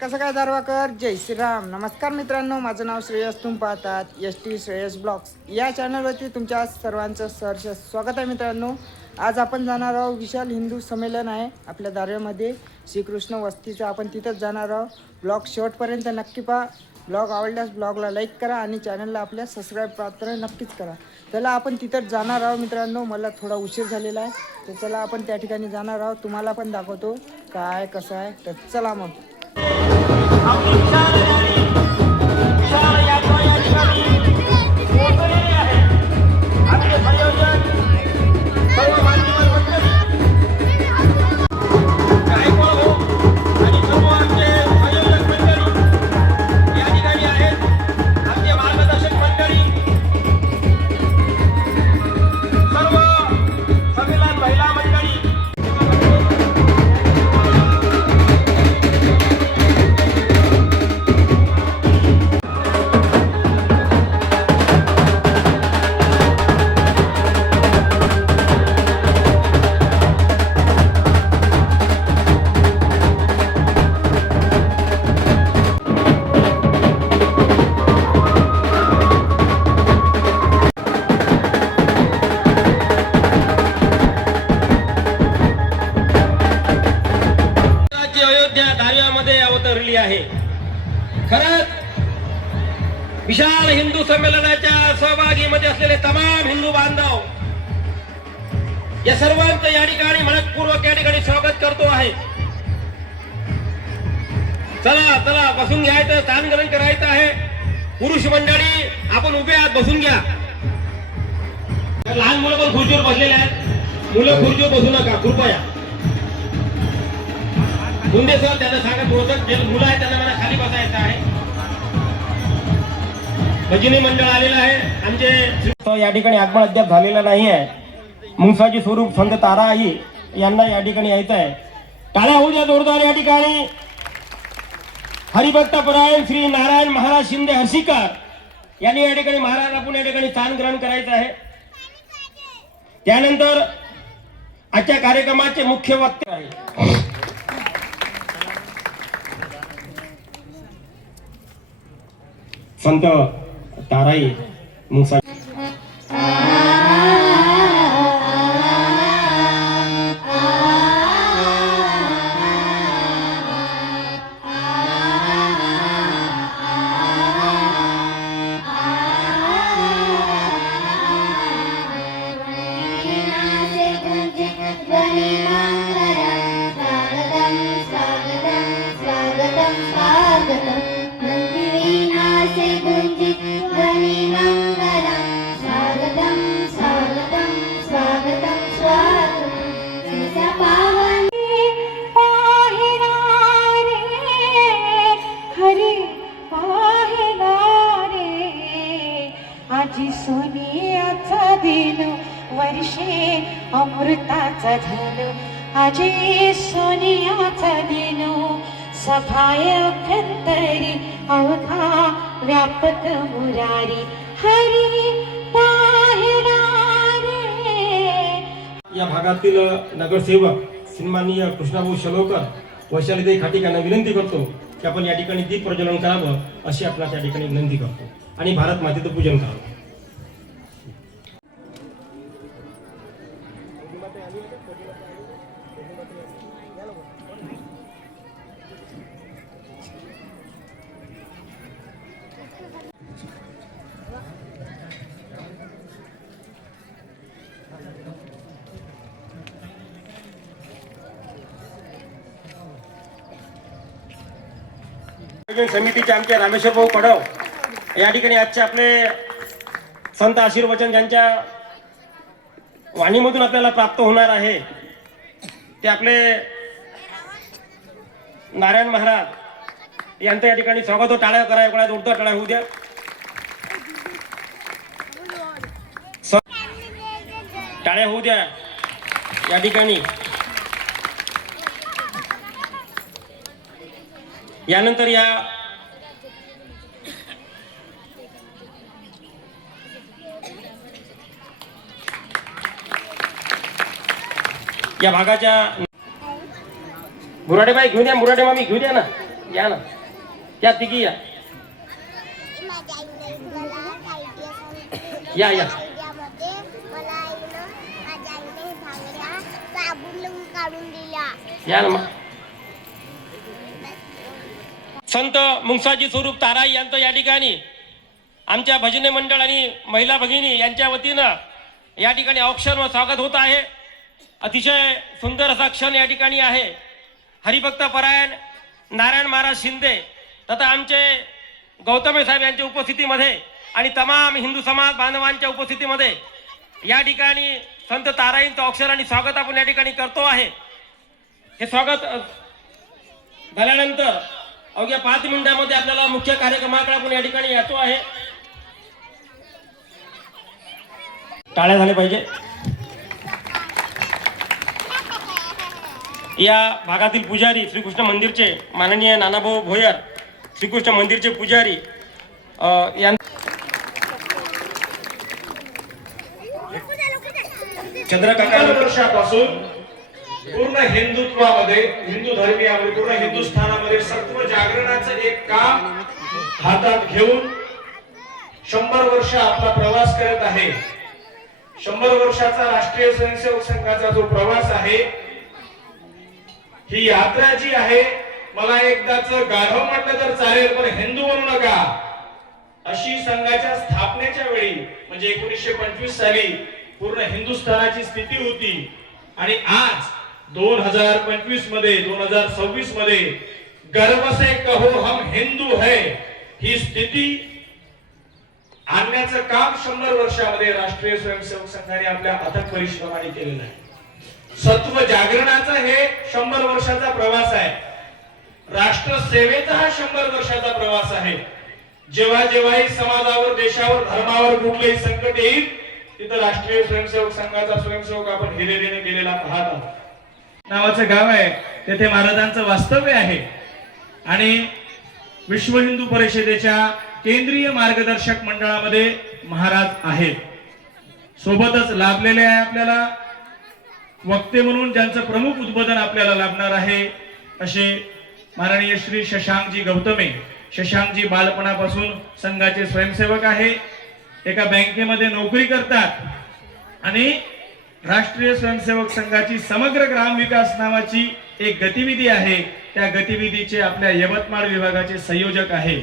कसं काय दारवाकर. जय श्रीराम. नमस्कार मित्रांनो, माझं नाव श्रेयस. तुम्ही पाहतात ST श्रेयस ब्लॉग्स या चॅनलवरती तुमच्या सर्वांचं सहर्ष स्वागत आहे. मित्रांनो, आज आपण जाणार आहोत. विशाल हिंदू संमेलन आहे आपल्या दारव्यामध्ये, श्रीकृष्ण वस्तीचं. आपण तिथंच जाणार आहोत. ब्लॉग शेवटपर्यंत नक्की पहा. ब्लॉग आवडल्यास ब्लॉगला लाईक करा आणि चॅनलला आपल्या सबस्क्राईब पात्र नक्कीच करा. चला आपण तिथंच जाणार आहोत मित्रांनो. मला थोडा उशीर झालेला आहे, तर चला आपण त्या ठिकाणी जाणार आहोत. तुम्हाला पण दाखवतो काय कसं आहे. तर चला मग. आहे. खरंच विशाल हिंदू संमेलनाच्या सहभागीमध्ये असलेले तमाम हिंदू बांधव या सर्वांचं या ठिकाणी मनपूर्वक या ठिकाणी स्वागत करतो आहे. चला चला बसून घ्यायचं, स्थानग्रहण करायचं आहे. पुरुष मंडळी आपण उभे आहात, बसून घ्या. लहान मुलं पण खुर्चीवर बसलेले आहेत. मुलं खुर्चीवर बसू नका कृपया. मुंडे सर त्यांना सांगत होतं, जे मुलं आहेत त्यांना मला खाली बसायचं आहे. भजनी मंडळ आलेलं आहे आमचे. या ठिकाणी आगमन अद्याप झालेलं नाही आहे. मुंगसाची स्वरूप संत ताराई यांना या ठिकाणी यायचं आहे. टाळ्या होऊ द्या जोरदार. या ठिकाणी हरिभक्तपरायण श्री नारायण महाराज शिंदे हर्षिकर यांनी या ठिकाणी महाराज आपण या ठिकाणी स्थानग्रहण करायचं आहे. त्यानंतर आजच्या कार्यक्रमाचे मुख्य वक्ते आहे संत ताराई मुंगसा. आजी सोनियाचा दिन वर्षे अमृताचा धन. आजी सोनियाचा दिन सभाय अभ्यंतरी अवघा व्यापक मुरारी हरी पाहिला रे. या भागातील नगरसेवक सन्माननीय कृष्णाभाऊ शलोकर वैशालीताई खाटीकांना विनंती करतो की आपण या ठिकाणी दीप प्रज्वलन करावं, अशी आपल्याला त्या ठिकाणी विनंती करतो आणि भारत मातेचं पूजन करावं. समितीचे आमचे रामेश्वर भाऊ पडव या ठिकाणी आजचे आपले संत आशीर्वचन ज्यांच्या वाणीमधून आपल्याला प्राप्त होणार आहे ते आपले नारायण महाराज यांचं या ठिकाणी स्वागत हो. टाळ्या करा, एवढ्या जोरदार टाळ्या होऊ द्या. टाळ्या होऊ द्या या ठिकाणी. यानंतर या भागाच्या मुराडेबाई घेऊन या, मुराडे मामी घेऊन या ना. या ना, या तिघी या या या या ना मग. संत मुंगसाजी स्वरूप ताराई यांचं या ठिकाणी आमच्या भजनी मंडळ आणि महिला भगिनी यांच्या वतीनं या ठिकाणी औक्षण व स्वागत होत आहे. अतिशय सुंदर असा क्षण या ठिकाणी आहे. हरिभक्त परायण नारायण महाराज शिंदे तथा आमचे गौतमे साहेब यांच्या उपस्थितीमध्ये आणि तमाम हिंदू समाज बांधवांच्या उपस्थितीमध्ये या ठिकाणी संत ताराईंचं औक्षण आणि स्वागत आपण या ठिकाणी करतो आहे. हे स्वागत झाल्यानंतर अवघ्या 5 मिनिटांमध्ये आपल्याला मुख्य कार्यक्रमाकडे आपण या ठिकाणी येतो आहे. टाळ्या झाल्या पाहिजे. या भागातील पुजारी श्रीकृष्ण मंदिरचे माननीय नानाभाऊ भोयर, श्रीकृष्ण मंदिरचे पुजारी चंद्रकांता वर्षापासून पूर्ण हिंदुत्वामध्ये, हिंदू धर्मीयामध्ये, पूर्ण हिंदुस्थानामध्ये सत्व जागरणाचं एक काम हातात घेऊन 100 वर्ष आपला प्रवास करत आहे. 100 वर्षाचा राष्ट्रीय स्वयंसेवक संघाचा जो प्रवास आहे, ही यात्रा जी आहे, मला एकदाच गाढव म्हटलं तर चालेल पण हिंदू म्हणू नका, अशी संघाच्या स्थापनेच्या वेळी म्हणजे 1925 साली पूर्ण हिंदुस्थानाची स्थिती होती. आणि आज 2025 मध्ये 2026 मध्ये गर्व से कहो हम हिंदू है ही स्थिती आणण्याचं काम 100 वर्षामध्ये राष्ट्रीय स्वयंसेवक संघाने आपल्या अथक परिश्रमाने केलेलं आहे. सत्व जागरणाचा हे 100 वर्षाचा प्रवास आहे. राष्ट्र सेवेचा हा 100 वर्षाचा प्रवास आहे. जेव्हा जेव्हाही समाजावर, देशावर, धर्मावर कुठलेही संकट येईल तिथं राष्ट्रीय स्वयंसेवक संघाचा स्वयंसेवक आपण हिरिरीने गेलेला पाहत आहोत. नावाचं गाव आहे, तेथे महाराजांचं वास्तव्य आहे आणि विश्व हिंदू परिषदेच्या केंद्रीय मार्गदर्शक मंडळामध्ये महाराज आहेत. सोबतच लाभलेले आहे आपल्याला वक्ते म्हणून ज्यांचं प्रमुख उद्बोधन आपल्याला लाभणार आहे असे माननीय श्री शशांकजी गौतमे. शशांकजी बालपणापासून संघाचे स्वयंसेवक आहे. एका बँकेमध्ये नोकरी करतात आणि राष्ट्रीय स्वयंसेवक संघाची समग्र ग्राम विकास नावाची एक गतिविधी आहे, त्या गतिविधीचे आपल्या यवतमाळ विभागाचे संयोजक आहे.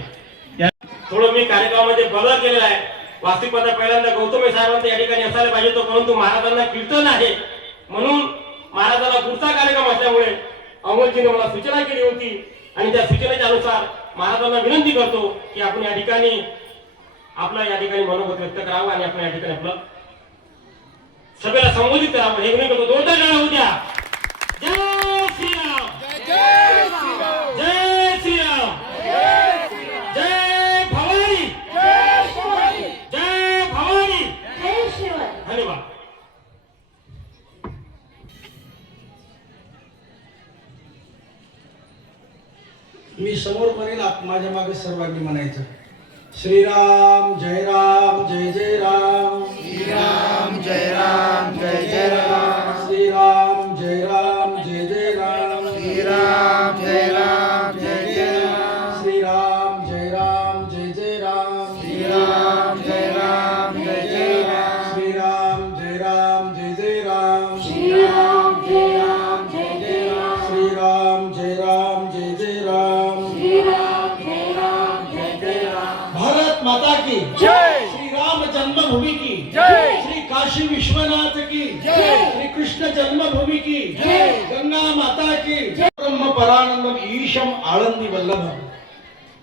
थोडं मी कार्यक्रमामध्ये बदल केलेला आहे. वास्तविकता पहिल्यांदा गौतमे साहेबांचा या ठिकाणी असायला पाहिजे तो, परंतु महाराजांना कीर्तन आहे म्हणून महाराजांना पुढचा कार्यक्रम असल्यामुळे अमोलजीने मला सूचना केली होती आणि त्या सूचनेच्या अनुसार महाराजांना विनंती करतो की आपण या ठिकाणी आपलं या ठिकाणी मनोगत व्यक्त करावं आणि आपण या ठिकाणी आपलं सभेला संबोधित करावं. हे विनंती करतो. जोरदार टाळ्या होऊ द्या. जय श्रीराम, जय श्रीराम, जय श्रीराम, जय भवानी, जय भवानी. धन्यवाद. मी समोर म्हणेन, माझ्या मागे सर्वांनी म्हणायचं श्रीराम जय राम जय जय राम, श्रीराम जय राम जय जय राम, श्रीराम जय राम जय जय राम, श्रीराम जय राम जय जय राम, श्रीराम जय राम जय जय राम, श्रीराम जय राम जय जय राम, श्रीराम जय राम जय जय राम, श्रीराम जय राम जय जय राम, श्रीराम जय राम जय जय राम, श्रीराम जय राम जय जय राम. भारत माता की जय, श्री राम जन्मभूमि की जय, श्री काशी विश्वनाथ की जय, श्री कृष्ण जन्मभूमि की जय, गंगा माता की ब्रह्म परानंदम ईशम आळंदी वल्लभम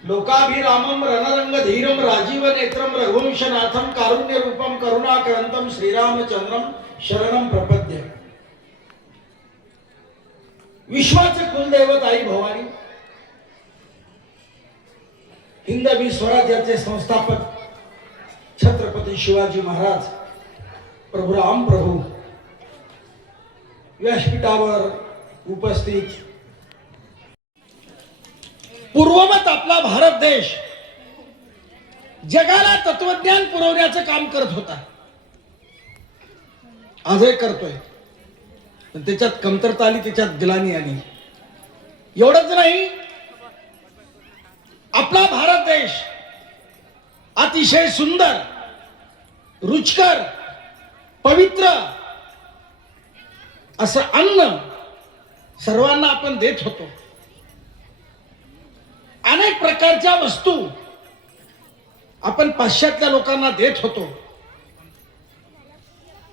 लोकाभिरामम रणरंग धीरम राजीव नेत्रम रघुवंशनाथम कारुण्य रूपम करुणाकरंतम श्रीरामचंद्रम शरणम प्रपद्य. विश्वाचे कुलदैवत आई भवानी, हिंदवी स्वराज्याचे संस्थापक छत्रपती शिवाजी महाराज, प्रभू राम प्रभू व्यासपीठावर उपस्थित पूर्वमत आपला भारत देश जगाला तत्वज्ञान पुरवण्याचं काम करत होता, आजही करतोय. पण त्याच्यात कमतरता आली, त्याच्यात गिलानी आली. एवढंच नाही आपला भारत देश अतिशय सुंदर, रुचकर, पवित्र असं अन्न सर्वांना आपण देत होतो. अनेक प्रकारच्या वस्तू आपण पाश्चात्य लोकांना देत होतो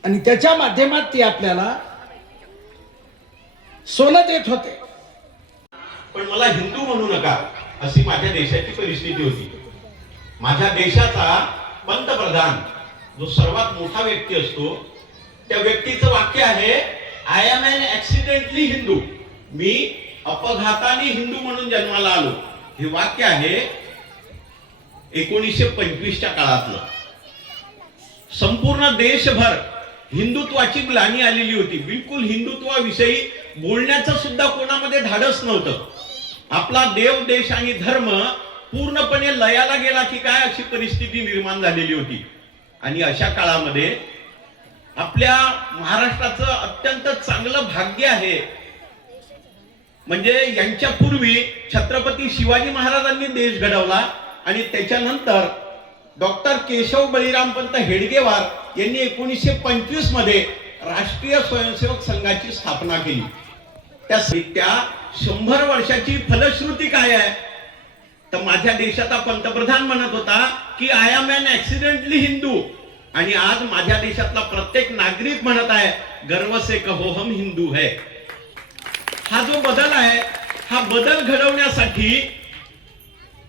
आणि त्याच्या माध्यमात ते आपल्याला सोनं देत होते. पण मला हिंदू म्हणू नका अशी माझ्या देशाची परिस्थिती होती. माझ्या देशाचा पंतप्रधान जो सर्वात मोठा व्यक्ती असतो त्या व्यक्तीचं वाक्य आहे, I am an accidentally Hindu. मी अपघाताने हिंदू म्हणून जन्माला आलो. हे वाक्य आहे 1925च्या काळातलं. संपूर्ण देशभर हिंदुत्वाची ग्लानी आलेली होती. बिलकुल हिंदुत्वाविषयी बोलण्याचं सुद्धा कोणामध्ये धाडस नव्हतं. आपला देव, देश आणि धर्म पूर्णपणे लयाला गेला की काय अशी परिस्थिती निर्माण झालेली होती. आणि अशा काळामध्ये आपल्या महाराष्ट्राचं अत्यंत चांगलं भाग्य आहे. म्हणजे यांच्या पूर्वी छत्रपती शिवाजी महाराजांनी देश घडवला आणि त्याच्यानंतर डॉक्टर केशव बळीरामपंत हेडगेवार यांनी 1925 मध्ये राष्ट्रीय स्वयंसेवक संघाची स्थापना केली. त्या 100 वर्षाची फलश्रुती काय आहे तर माझ्या देशाचा पंतप्रधान म्हणत होता की I am an accidentally Hindu. आणि आज माझ्या देशातला प्रत्येक नागरिक म्हणत आहे गर्व से कहो हम हिंदू है. हा जो बदल आहे हा बदल घडवण्यासाठी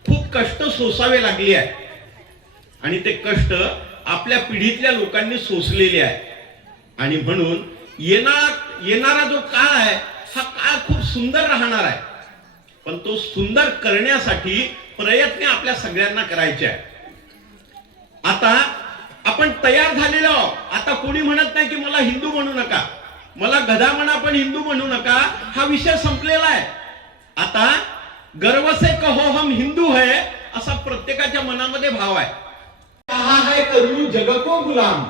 खूप कष्ट सोसावे लागले आहे आणि ते कष्ट आपल्या पिढीतल्या लोकांनी सोसलेले आहे. आणि म्हणून येणारा जो काळ आहे हा काळ खूप सुंदर राहणार आहे. पण तो सुंदर करण्यासाठी प्रयत्न आपल्या सगळ्यांना करायचे आहे. आता आपण तयार झालेलो आहोत. आता कोणी म्हणत नाही की मला हिंदू म्हणू नका, मला गधा म्हणा पण हिंदू म्हणू नका. हा विषय संपलेला आहे. आता गर्व से कहो हम हिंदू है असा प्रत्येकाच्या मनामध्ये भाव आहे. चाहा है करलू जग को गुलाम,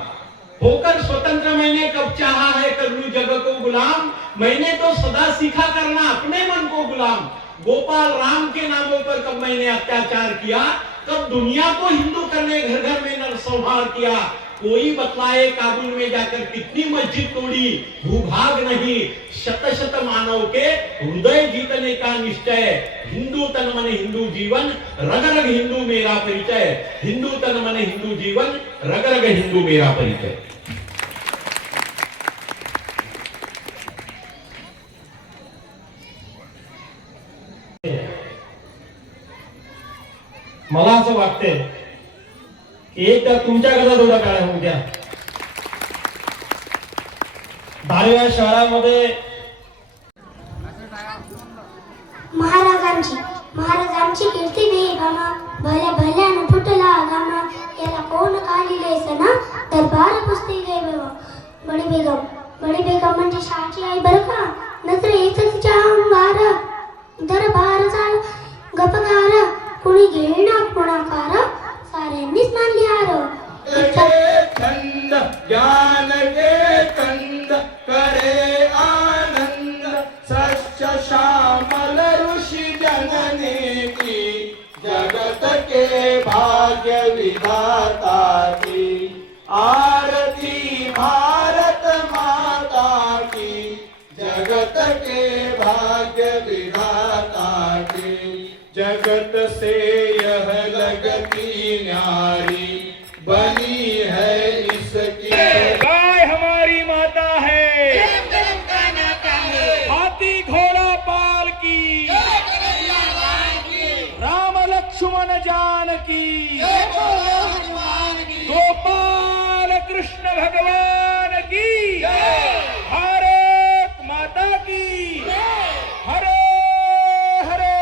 होकर स्वतंत्र मैंने कब चाहा है करलू जग को गुलाम, मैंने तो सदा सीखा करना अपने मन को गुलाम, गोपाल राम के नामों पर कब मैंने अत्याचार किया, कब दुनिया को हिंदू करने घर घर में नरसंहार किया, कोई बतलाए काबुल में जाकर कितनी मस्जिद तोड़ी, भूभाग नहीं शत शत मानव के हृदय जीतने का निश्चय, हिंदू तन मन हिंदू जीवन रग रग हिंदू मेरा परिचय, हिंदू तन मन हिंदू जीवन रग रग हिंदू मेरा परिचय. मला असं वाटतंय की एकदा तुमच्या गदा थोडा काळ्या होऊ द्या. धारव्या शहरामध्ये महाराजांची कीर्ती बेभामा, भल्या भल्यानं फुटला गामा, याला कोण काढिले सना, दरबार पुसते गे बडी बेगम म्हणजे शाहची आई बरं का. नजर येत तिच्या अंगार, दरबार चाल गपगार, कुणी घेणार कोणाकार, साऱ्यांनीच मानली हार. थंड ज्ञान के कंद करे आनंद, सच्च श्यामल ऋषि जननी की, जगत के भाग्य विधाता की, आरती भारत माता की, जगत के भाग्य विधाता की, जगत से यह लगती न्यारी, बनी है इसकी गाय हमारी माता है, हाथी घोड़ा पाल की, राम लक्ष्मण जानकी, गोपाल कृष्ण भगवान की, भारत माता की, हरे हरे.